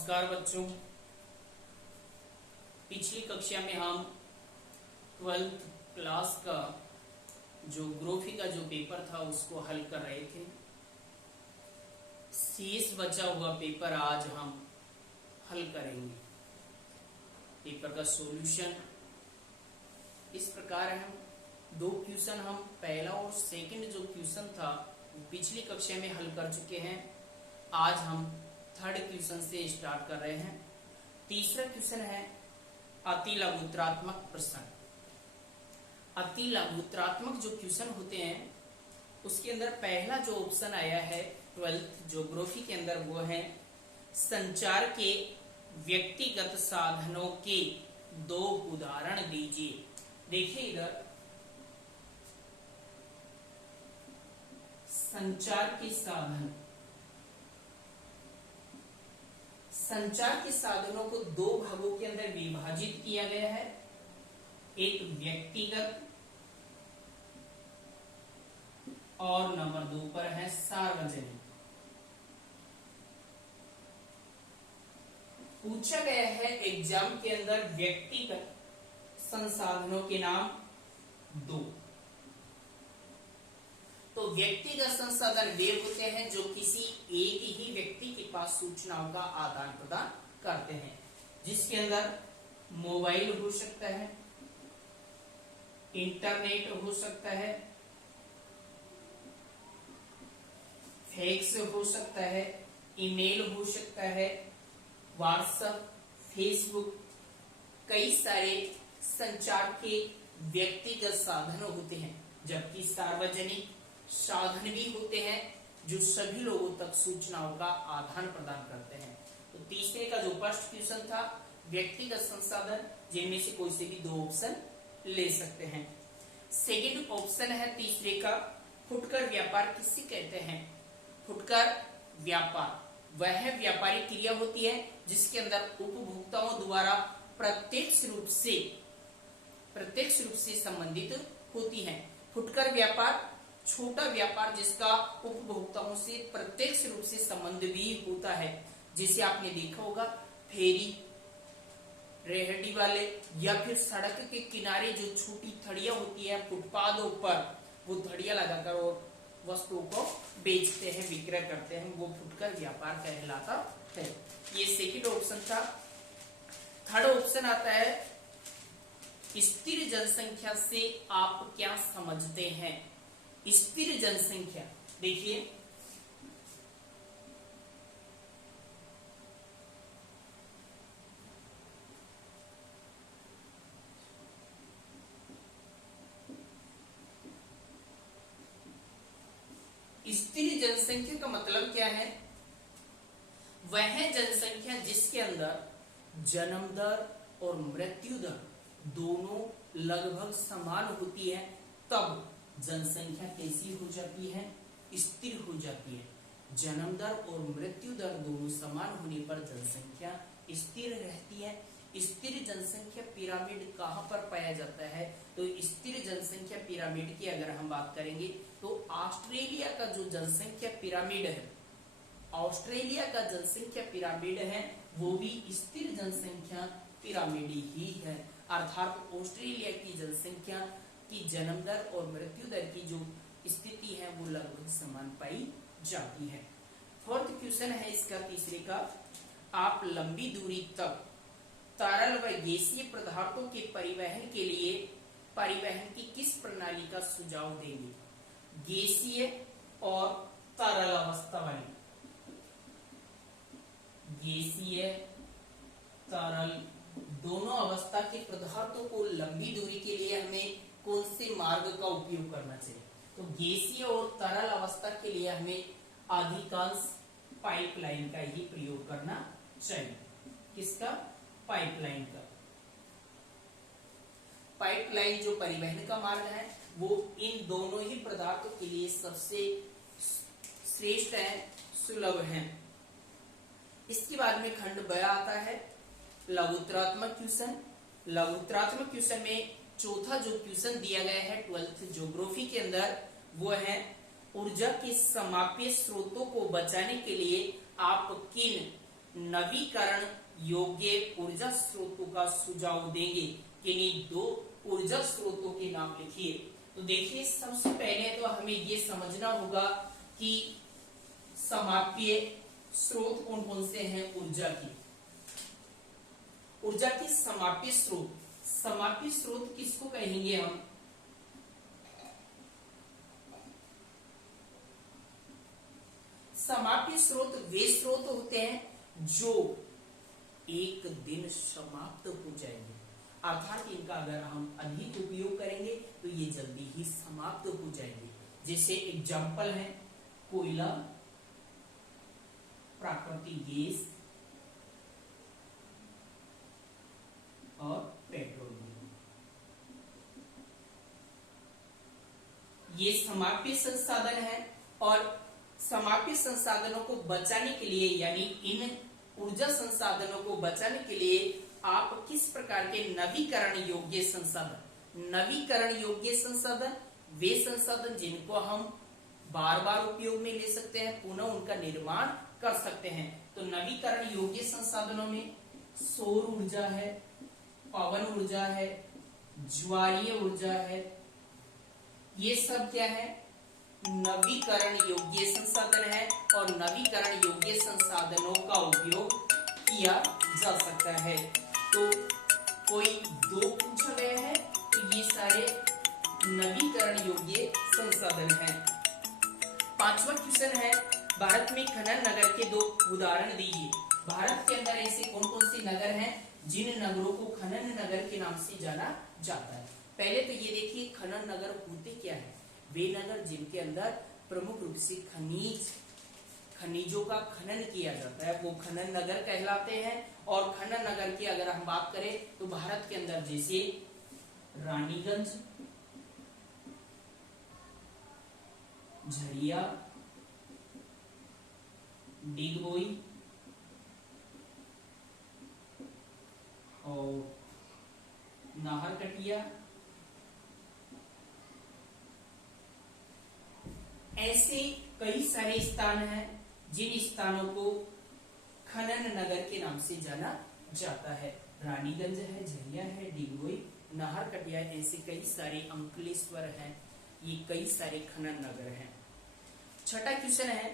नमस्कार बच्चों। पिछली कक्षा में हम 12th क्लास का ज्योग्राफी का जो पेपर था उसको हल कर रहे थे। शेष बचा हुआ पेपर आज हम हल करेंगे। पेपर का सॉल्यूशन इस प्रकार है। दो क्वेश्चन हम पहला और सेकंड जो क्वेश्चन था वो पिछली कक्षा में हल कर चुके हैं। आज हम थर्ड क्वेश्चन से स्टार्ट कर रहे हैं। तीसरा क्वेश्चन है अति लघुत्रात्मक प्रश्न। अति लघुत्रात्मक जो क्वेश्चन होते हैं उसके अंदर पहला जो ऑप्शन आया है 12th ज्योग्राफी के अंदर वो है संचार के व्यक्तिगत साधनों के दो उदाहरण दीजिए। देखिए इधर संचार के साधन, संचार के साधनों को दो भागों के अंदर विभाजित किया गया है। एक व्यक्तिगत और नंबर 2 पर है सार्वजनिक। पूछा गया है एग्जाम के अंदर व्यक्तिगत संसाधनों के नाम दो। तो व्यक्तिगत संसाधन वे होते हैं जो किसी एक ही व्यक्ति के पास सूचनाओं का आदान प्रदान करते हैं, जिसके अंदर मोबाइल हो सकता है, इंटरनेट हो सकता है, फैक्स हो सकता है, ईमेल हो सकता है, व्हाट्सएप, फेसबुक, कई सारे संचार के व्यक्तिगत साधन होते हैं। जबकि सार्वजनिक साधन भी होते हैं जो सभी लोगों तक सूचनाओं का आदान प्रदान करते हैं। तो तीसरे का जो फर्स्ट क्वेश्चन था व्यक्तिगत संसाधन, जिनमें से कोई से भी दो ऑप्शन ले सकते हैं। सेकंड ऑप्शन है तीसरे का फुटकर व्यापार किसे कहते हैं। फुटकर व्यापार वह व्यापारिक क्रिया होती है जिसके अंदर उपभोक्ताओं द्वारा प्रत्यक्ष रूप से संबंधित होती है। फुटकर व्यापार छोटा व्यापार जिसका उपभोक्ताओं से प्रत्यक्ष रूप से संबंध भी होता है, जिसे आपने देखा होगा फेरी, रेहड़ी वाले या फिर सड़क के किनारे जो छोटी थड़ियां होती है फुटपाथों पर, वो थड़ियां लगाकर और वस्तुओं को बेचते हैं, विक्रय करते हैं, वो फुटकर व्यापार कहलाता है। ये सेकंड ऑप्शन था। थर्ड ऑप्शन आता है स्थिर जनसंख्या से आप क्या समझते हैं। स्थिर जनसंख्या देखिए स्थिर जनसंख्या का मतलब क्या है। वह जनसंख्या जिसके अंदर जन्म दर और मृत्यु दर दोनों लगभग समान होती है, तब जनसंख्या कैसी हो जाती है, स्थिर हो जाती है। जन्म दर और मृत्यु दर दोनों समान होने पर जनसंख्या स्थिर रहती है। स्थिर जनसंख्या पिरामिड कहां पर पाया जाता है, तो स्थिर जनसंख्या पिरामिड की अगर हम बात करेंगे तो ऑस्ट्रेलिया का जो जनसंख्या पिरामिड है, ऑस्ट्रेलिया का जनसंख्या पिरामिड है वो भी स्थिर जनसंख्या पिरामिड ही है। अर्थात ऑस्ट्रेलिया की जनसंख्या की जन्म दर और मृत्यु दर की जो स्थिति है वो लगभग समान पाई जाती है। फोर्थ क्वेश्चन है इसका तीसरे का, आप लंबी दूरी तक तरल व गैसीय पदार्थों के परिवहन के लिए परिवहन की किस प्रणाली का सुझाव देंगे। गैसीय और तरल अवस्था वाली, गैसीय तरल दोनों अवस्था के पदार्थों को लंबी दूरी के लिए हमें कौन से मार्ग का उपयोग करना चाहिए। तो गैसीय और तरल अवस्था के लिए हमें अधिकांश पाइपलाइन का ही प्रयोग करना चाहिए। किसका? पाइपलाइन का। पाइपलाइन जो परिवहन का मार्ग है वो इन दोनों ही पदार्थों के लिए सबसे श्रेष्ठ है, सुलभ है। इसके बाद में खंड ब आता है लघुत्रात्मक क्वेश्चन। लघुत्रात्मक क्वेश्चन में चौथा जो क्वेश्चन दिया गया है 12th ज्योग्राफी के अंदर वो है ऊर्जा के समाप्य स्रोतों को बचाने के लिए आप किन नवीकरण योग्य ऊर्जा स्रोतों का सुझाव देंगे। किन्हीं 2 ऊर्जा स्रोतों के नाम लिखिए। तो देखिए, सबसे पहले तो हमें ये समझना होगा कि समाप्य स्रोत कौन कौन से हैं ऊर्जा की। ऊर्जा की समाप्य स्रोत, समाप्य स्रोत किसको कहेंगे हम? समाप्य स्रोत वे स्रोत होते हैं जो एक दिन समाप्त हो जाएंगे, अर्थात इनका अगर हम अधिक उपयोग करेंगे तो ये जल्दी ही समाप्त हो जाएंगे। जैसे एग्जाम्पल है कोयला, प्राकृतिक गैस और पेट्रोलियम। ये समाप्य संसाधन है और समाप्य संसाधनों को बचाने के लिए, यानी इन ऊर्जा संसाधनों को बचाने के लिए आप किस प्रकार के नवीकरण योग्य संसाधन, नवीकरण योग्य संसाधन वे संसाधन जिनको हम बार बार उपयोग में ले सकते हैं, पुनः उनका निर्माण कर सकते हैं। तो नवीकरण योग्य संसाधनों में सौर ऊर्जा है, पवन ऊर्जा है, ज्वारीय ऊर्जा है, ये सब क्या है? नवीकरण योग्य संसाधन है और नवीकरण योग्य संसाधनों का उपयोग किया जा सकता है। तो कोई 2 पूछा गया है, तो ये सारे नवीकरण योग्य संसाधन हैं। 5वां क्वेश्चन है, भारत में खनन नगर के 2 उदाहरण दीजिए। भारत के अंदर ऐसे कौन कौन से नगर हैं जिन नगरों को खनन नगर के नाम से जाना जाता है? पहले तो ये देखिए, खनन नगर होते क्या है? वे नगर जिनके अंदर प्रमुख रूप से खनिजों का खनन किया जाता है, वो खनन नगर कहलाते हैं। और खनन नगर की अगर हम बात करें तो भारत के अंदर जैसे रानीगंज, झरिया, डिगबोई और नाहरकटिया, ऐसे कई सारे स्थान हैं जिन स्थानों को खनन नगर के नाम से जाना जाता है। रानीगंज है, झरिया है, डिगबोई, नाहरकटिया, ऐसे कई सारे, अंकलेश्वर है, ये कई सारे खनन नगर हैं। 6वां क्वेश्चन है,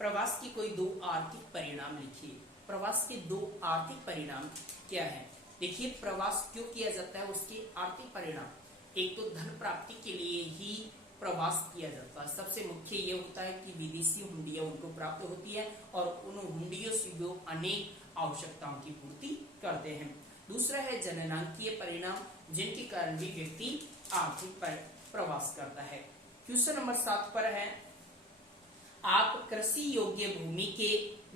प्रवास की कोई 2 आर्थिक परिणाम लिखिए। प्रवास के 2 आर्थिक परिणाम क्या है? देखिए, प्रवास क्यों किया जाता है, उसके आर्थिक परिणाम। एक तो धन प्राप्ति के लिए ही प्रवास किया जाता है। सबसे मुख्य ये होता है कि विदेशी हुंडियां उनको प्राप्त होती है और उन हुंडियों से वो अनेक आवश्यकताओं की पूर्ति करते हैं। दूसरा है जननांकीय परिणाम, जिनके कारण भी व्यक्ति आर्थिक प्रवास करता है। क्वेश्चन नंबर 7 पर है, आप कृषि योग्य भूमि के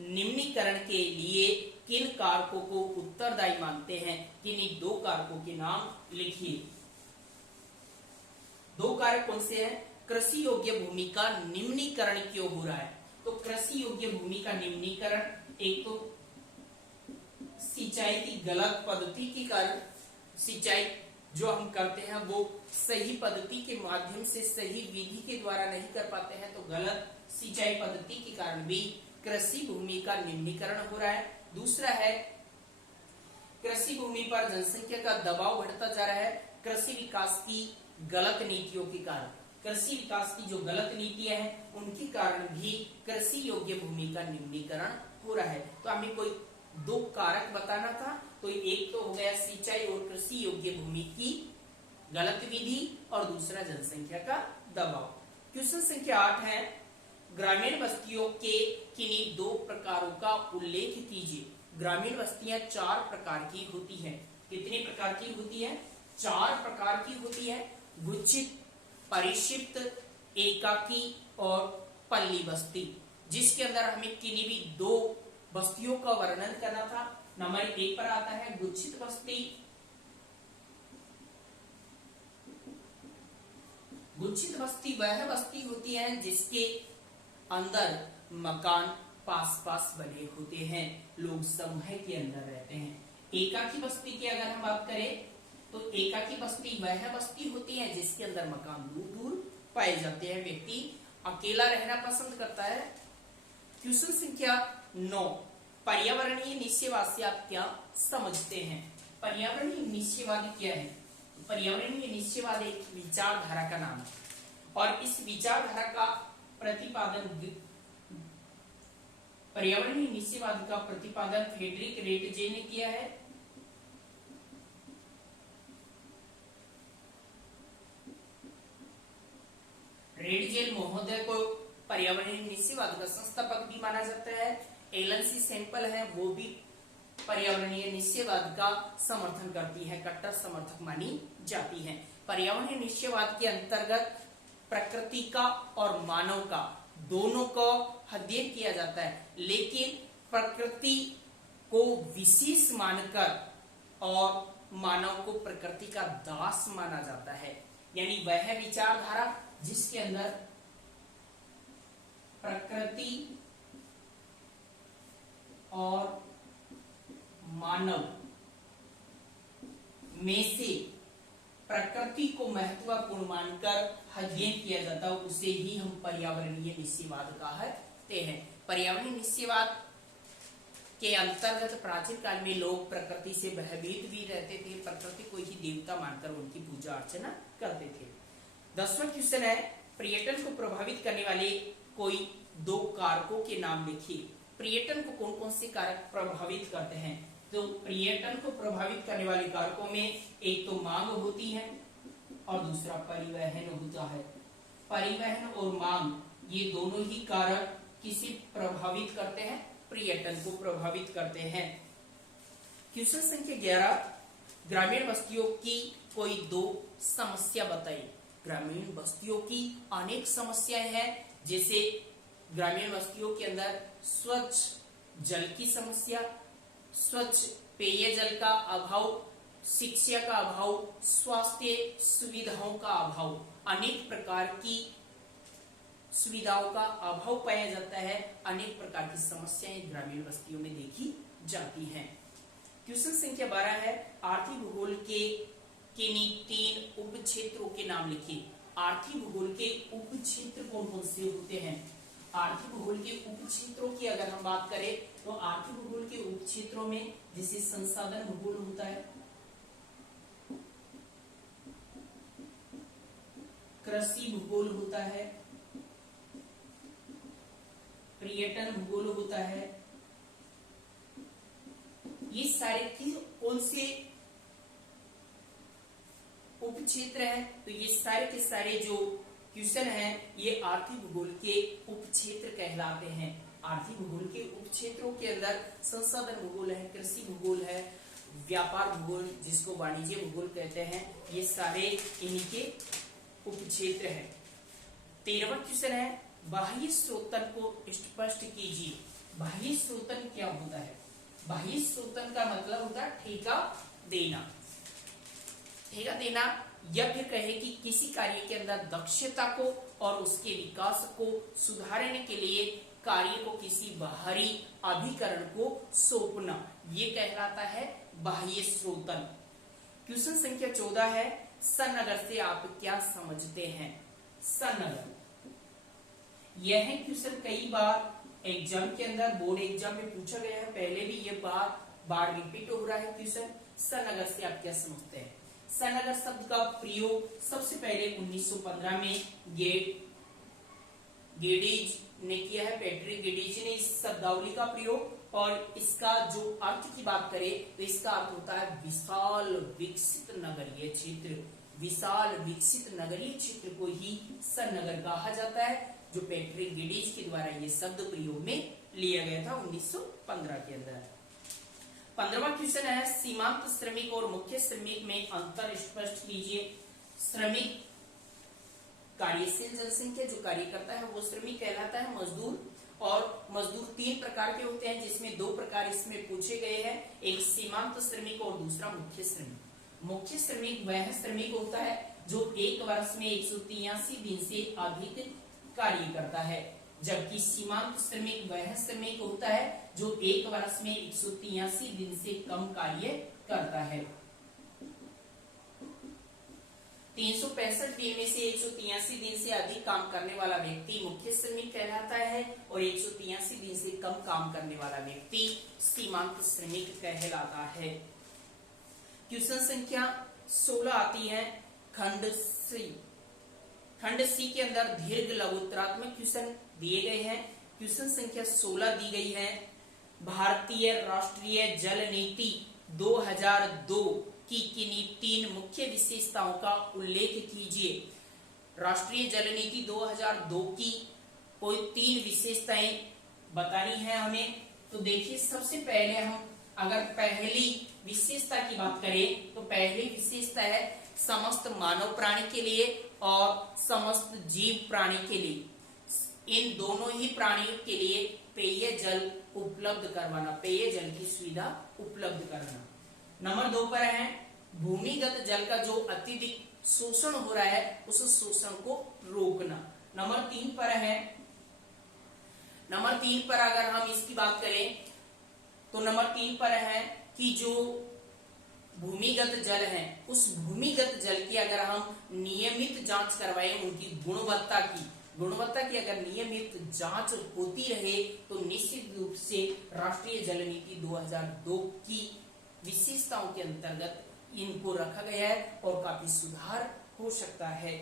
निम्नीकरण के लिए किन कारकों को उत्तरदायी मानते हैं? किन्हीं 2 कारकों के नाम लिखिए। 2 कारक कौन से हैं? कृषि योग्य भूमि का निम्नीकरण क्यों हो रहा है? तो कृषि योग्य भूमि का निम्नीकरण, एक तो सिंचाई की गलत पद्धति के कारण, सिंचाई जो हम करते हैं वो सही पद्धति के माध्यम से, सही विधि के द्वारा नहीं कर पाते हैं, तो गलत सिंचाई पद्धति के कारण भी कृषि भूमि का निम्नीकरण हो रहा है। दूसरा है, कृषि भूमि पर जनसंख्या का दबाव बढ़ता जा रहा है कृषि विकास की गलत नीतियों के कारण। कृषि विकास की जो गलत नीतियां हैं उनके कारण भी कृषि योग्य भूमि का निम्नीकरण हो रहा है। तो हमें कोई 2 कारक बताना था, तो एक तो हो गया सिंचाई और कृषि योग्य भूमि की गलत विधि, और दूसरा जनसंख्या का दबाव। क्वेश्चन संख्या 8 है, ग्रामीण बस्तियों के किन्हीं 2 प्रकारों का उल्लेख कीजिए। ग्रामीण बस्तियां 4 प्रकार की होती हैं। कितने प्रकार की होती है? 4 प्रकार की होती है। गुच्छित, परिक्षिप्त, एकाकी और पल्ली बस्ती, जिसके अंदर हमें किन्हीं भी 2 बस्तियों का वर्णन करना था। नंबर 1 पर आता है गुच्छित बस्ती। गुच्छित बस्ती वह बस्ती होती है जिसके अंदर मकान पास पास बने होते हैं, लोग समूह के अंदर रहते हैं। एकाकी बस्ती की अगर हम बात करें तो एकाकी बस्ती वह बस्ती होती है जिसके अंदर मकान दूर दूर पाए जाते हैं, व्यक्ति अकेला रहना पसंद करता है। क्वेश्चन संख्या 9, पर्यावरणीय निश्चयवाद से आप क्या समझते हैं? पर्यावरणीय निश्चयवाद क्या है? पर्यावरणीय निश्चयवाद एक विचारधारा का नाम है और इस विचारधारा का प्रतिपादन पर्यावरणीय निश्चयवाद का प्रतिपादन फ्रेडरिक रेटजे ने किया है। रेटजे महोदय को पर्यावरणीय निश्चयवाद का संस्थापक भी माना जाता है। एलन सी सैंपल है, वो भी पर्यावरणीय निश्चयवाद का समर्थन करती है, कट्टर समर्थक मानी जाती है। पर्यावरणीय निश्चयवाद के अंतर्गत प्रकृति का और मानव का दोनों को अध्ययन किया जाता है, लेकिन प्रकृति को विशेष मानकर और मानव को प्रकृति का दास माना जाता है। यानी वह विचारधारा जिसके अंदर प्रकृति और मानव में से प्रकृति को महत्वपूर्ण मानकर अध्ययन किया जाता है, उसे ही हम पर्यावरणीय निश्चयवाद कहते हैं। पर्यावरणीय निश्चयवाद के अंतर्गत प्राचीन काल में लोग प्रकृति से भयभीत भी रहते थे, प्रकृति को ही देवता मानकर उनकी पूजा अर्चना करते थे। 10वां क्वेश्चन है, पर्यटन को प्रभावित करने वाले कोई दो कारकों के नाम लिखिए। पर्यटन को कौन कौन से कारक प्रभावित करते हैं? तो पर्यटन को प्रभावित करने वाले कारकों में एक तो मांग होती है और दूसरा परिवहन होता है। परिवहन और मांग ये दोनों ही कारक किसे प्रभावित करते हैं? पर्यटन को प्रभावित करते हैं। क्वेश्चन संख्या 11, ग्रामीण बस्तियों की कोई दो समस्या बताइए। ग्रामीण बस्तियों की अनेक समस्याएं हैं, जैसे ग्रामीण बस्तियों के अंदर स्वच्छ जल की समस्या, स्वच्छ पेयजल का अभाव, शिक्षा का अभाव, स्वास्थ्य सुविधाओं का अभाव, अनेक प्रकार की सुविधाओं का अभाव पाया जाता है। अनेक प्रकार की समस्याएं ग्रामीण बस्तियों में देखी जाती हैं। क्वेश्चन संख्या 12 है, आर्थिक भूगोल के किन्हीं 3 उप क्षेत्रों के नाम लिखिए। आर्थिक भूगोल के उप क्षेत्र कौन कौन से होते हैं? आर्थिक भूगोल के उप क्षेत्रों की अगर हम बात करें तो आर्थिक भूगोल के उप क्षेत्रों में जैसे संसाधन भूगोल होता है, कृषि भूगोल होता है, पर्यटन भूगोल होता है। ये सारे कौन से उप क्षेत्र है? तो ये सारे के सारे जो क्वेश्चन है ये आर्थिक भूगोल के उप क्षेत्र कहलाते हैं। आर्थिक भूगोल के उप क्षेत्रों के अंदर संसाधन भूगोल है, कृषि भूगोल है, व्यापार भूगोल जिसको वाणिज्य भूगोल कहते हैं, ये सारे इन्हीं के उप क्षेत्र है। 13वां क्वेश्चन है, बाह्य स्रोतन को स्पष्ट कीजिए। बाह्य स्रोतन क्या होता है? बाह्य स्रोतन का मतलब होता है ठेका देना। ठेका देना या फिर कहे कि किसी कार्य के अंदर दक्षता को और उसके विकास को सुधारने के लिए कार्य को किसी बाहरी अभिकरण को सौंपना, ये कहलाता है बाह्य स्रोतन। क्वेश्चन संख्या 14 है, सनगर से आप क्या समझते हैं? सनगर, यह क्वेश्चन कई बार एग्जाम के अंदर बोर्ड एग्जाम में पूछा गया है, पहले भी ये बार रिपीट हो रहा है क्वेश्चन। सनगर से आप क्या समझते हैं? सनगर शब्द का प्रयोग सबसे पहले 1915 में गेडिज ने किया है। पैट्रिक गेडिज ने इस शब्दावली का प्रयोग, और इसका जो अर्थ की बात करें तो इसका अर्थ होता है विशाल विकसित नगरीय क्षेत्र। विशाल विकसित नगरीय क्षेत्र को ही सनगर कहा जाता है, जो पैट्रिक गेडिज के द्वारा ये शब्द प्रयोग में लिया गया था 1915 के अंदर। 15वां क्वेश्चन है, सीमांत श्रमिक और मुख्य श्रमिक में अंतर स्पष्ट कीजिए। श्रमिक कार्यशील जनसंख्या जो कार्य करता है वो श्रमिक कहलाता है, मजदूर। और मजदूर 3 प्रकार के होते हैं, जिसमें 2 प्रकार इसमें पूछे गए हैं, एक सीमांत श्रमिक और दूसरा मुख्य श्रमिक। मुख्य श्रमिक वह श्रमिक होता है जो एक वर्ष में 183 दिन से अधिक कार्य करता है, जबकि सीमांत श्रमिक वह श्रमिक होता है जो एक वर्ष में 183 दिन से कम कार्य करता है। 365 दिन में से 183 दिन से अधिक काम करने वाला व्यक्ति मुख्य श्रमिक कहलाता है और 183 दिन से कम काम करने वाला व्यक्ति सीमांत श्रमिक कहलाता है। क्वेश्चन संख्या 16 आती है खंड सी। खंड सी के अंदर दीर्घ लघुत्तरात्मक क्वेश्चन दिए गए हैं। क्वेश्चन संख्या 16 दी गई है, भारतीय राष्ट्रीय जल नीति 2002 की किन्हीं 3 मुख्य विशेषताओं का उल्लेख कीजिए। राष्ट्रीय जल नीति 2002 की कोई 3 विशेषताएं बतानी है हमें। तो देखिए, सबसे पहले हम अगर पहली विशेषता की बात करें तो पहली विशेषता है समस्त मानव प्राणी के लिए और समस्त जीव प्राणी के लिए, इन दोनों ही प्राणियों के लिए पेय जल उपलब्ध करवाना, पेय जल की सुविधा उपलब्ध कराना। नंबर 2 पर है भूमिगत जल का जो अत्यधिक शोषण हो रहा है उस शोषण को रोकना। नंबर 3 पर अगर हम इसकी बात करें तो नंबर 3 पर है कि जो भूमिगत जल है उस भूमिगत जल की अगर हम नियमित जांच करवाएं, उनकी गुणवत्ता की अगर नियमित जांच होती रहे तो निश्चित रूप से राष्ट्रीय जल नीति 2002 की विशेषताओं के अंतर्गत इनको रखा गया है और काफी सुधार हो सकता है।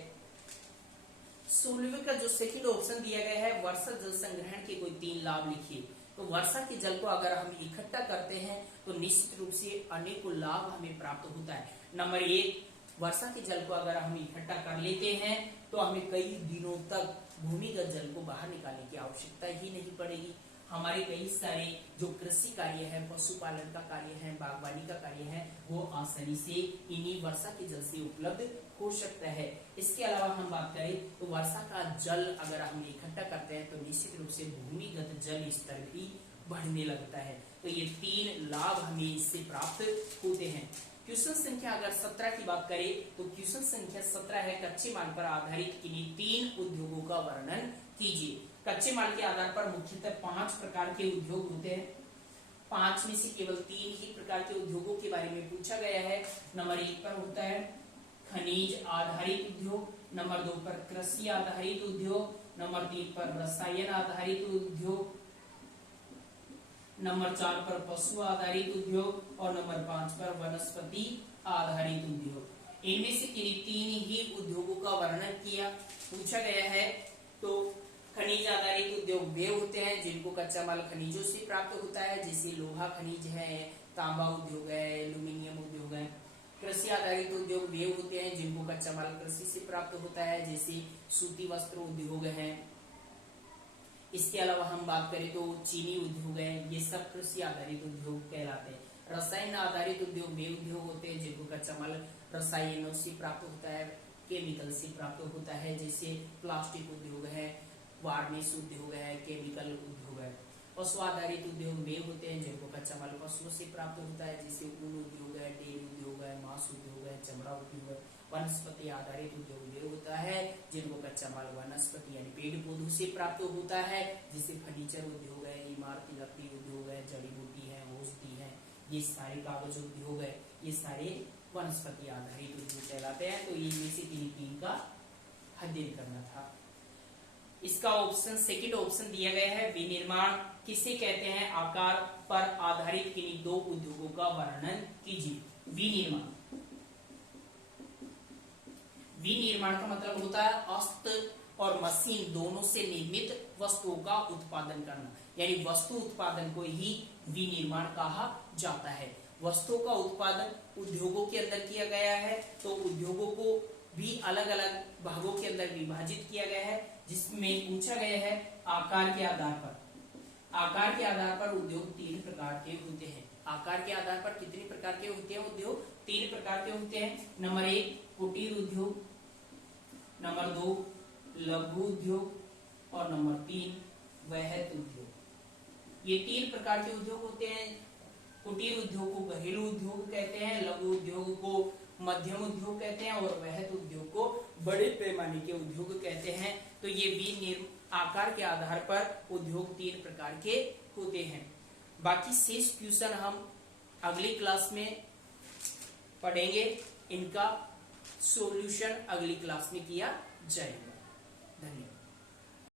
16वें का जो सेकंड ऑप्शन दिया गया है, वर्षा जल संग्रहण के कोई 3 लाभ लिखिए। तो वर्षा के जल को अगर हम इकट्ठा करते हैं तो निश्चित रूप से अनेकों लाभ हमें प्राप्त होता है। नंबर 1, वर्षा के जल को अगर हम इकट्ठा कर लेते हैं तो हमें कई दिनों तक भूमिगत जल को बाहर निकालने की आवश्यकता ही नहीं पड़ेगी। हमारे कई सारे जो कृषि कार्य है, पशुपालन का कार्य है, बागवानी का कार्य है, वो आसानी से इन्हीं वर्षा के जल से उपलब्ध हो सकता है। इसके अलावा हम बात करें तो वर्षा का जल अगर हम इकट्ठा करते हैं तो निश्चित रूप से भूमिगत जल स्तर भी बढ़ने लगता है। तो ये 3 लाभ हमें इससे प्राप्त होते हैं। क्वेश्चन संख्या अगर 17 की बात करें तो क्वेश्चन संख्या 17 है कच्चे माल पर आधारित किन्हीं 3 उद्योगों का वर्णन कीजिए। कच्चे माल के आधार पर मुख्यतः 5 प्रकार के उद्योग होते हैं। 5 में से केवल 3 ही प्रकार के उद्योगों के बारे में पूछा गया है। नंबर 1 पर होता है खनिज आधारित उद्योग, नंबर 2 पर कृषि आधारित उद्योग, नंबर 3 पर रसायन आधारित उद्योग, नंबर 4 पर पशु आधारित उद्योग और नंबर 5 पर वनस्पति आधारित उद्योग। इनमें से किन्हीं 3 ही उद्योगों का वर्णन किया पूछा गया है। तो खनिज आधारित उद्योग वे होते हैं जिनको कच्चा माल खनिजों से प्राप्त होता है, जैसे लोहा खनिज है, तांबा उद्योग है, एल्यूमिनियम उद्योग है। कृषि आधारित उद्योग वे होते हैं जिनको कच्चा माल कृषि से प्राप्त होता है, जैसे सूती वस्त्र उद्योग है। इसके अलावा हम बात करें तो चीनी उद्योग है, ये सब कृषि आधारित उद्योग कहलाते हैं। रसायन आधारित उद्योग वे उद्योग होते हैं जिनको कच्चा माल रसायनों से प्राप्त होता है, केमिकल से प्राप्त होता है, जैसे प्लास्टिक उद्योग है, वार्निश उद्योग है, केमिकल उद्योग है। पशु आधारित उद्योग वे होते हैं जिनको कच्चा माल पशुओं से प्राप्त होता है, जैसे ऊन उद्योग है, डेयरी उद्योग है, मांस उद्योग है, चमड़ा उद्योग है। वनस्पति आधारित उद्योग वे होता है जिनको कच्चा माल वनस्पति यानी पेड़ पौधों से प्राप्त होता है, जैसे फर्नीचर उद्योग है, इमारती लकड़ी उद्योग है, जड़ी बूटी है, औषधि है, ये सारे कागज उद्योग है, ये सारे वनस्पति आधारित उद्योग कहलाते हैं। तो इनमें से 3 का अध्ययन करना था। इसका ऑप्शन सेकंड ऑप्शन दिया गया है विनिर्माण किसे कहते हैं, आकार पर आधारित किन्हीं 2 उद्योगों का वर्णन कीजिए। विनिर्माण का मतलब होता है अस्त्र और मशीन दोनों से निर्मित वस्तुओं का उत्पादन करना, यानी वस्तु उत्पादन को ही विनिर्माण कहा जाता है। वस्तुओं का उत्पादन उद्योगों के अंदर किया गया है, तो उद्योगों को भी अलग अलग भागों के अंदर विभाजित किया गया है, जिसमें पूछा गया है आकार के आधार पर। आकार के आधार पर उद्योग 3 प्रकार के होते हैं। आकार के आधार पर कितने प्रकार के होते हैं उद्योग? 3 प्रकार के होते हैं। नंबर 1 कुटीर उद्योग, नंबर 2 लघु उद्योग और नंबर 3 वृहत उद्योग। ये 3 प्रकार के उद्योग होते हैं। कुटीर उद्योग को घरेलू उद्योग कहते हैं, लघु उद्योग को मध्यम उद्योग कहते हैं और वृहत उद्योग को बड़े पैमाने के उद्योग कहते हैं। तो ये आकार के आधार पर उद्योग 3 प्रकार के होते हैं। बाकी शेष क्वेश्चन हम अगली क्लास में पढ़ेंगे। इनका सॉल्यूशन अगली क्लास में किया जाएगा। धन्यवाद।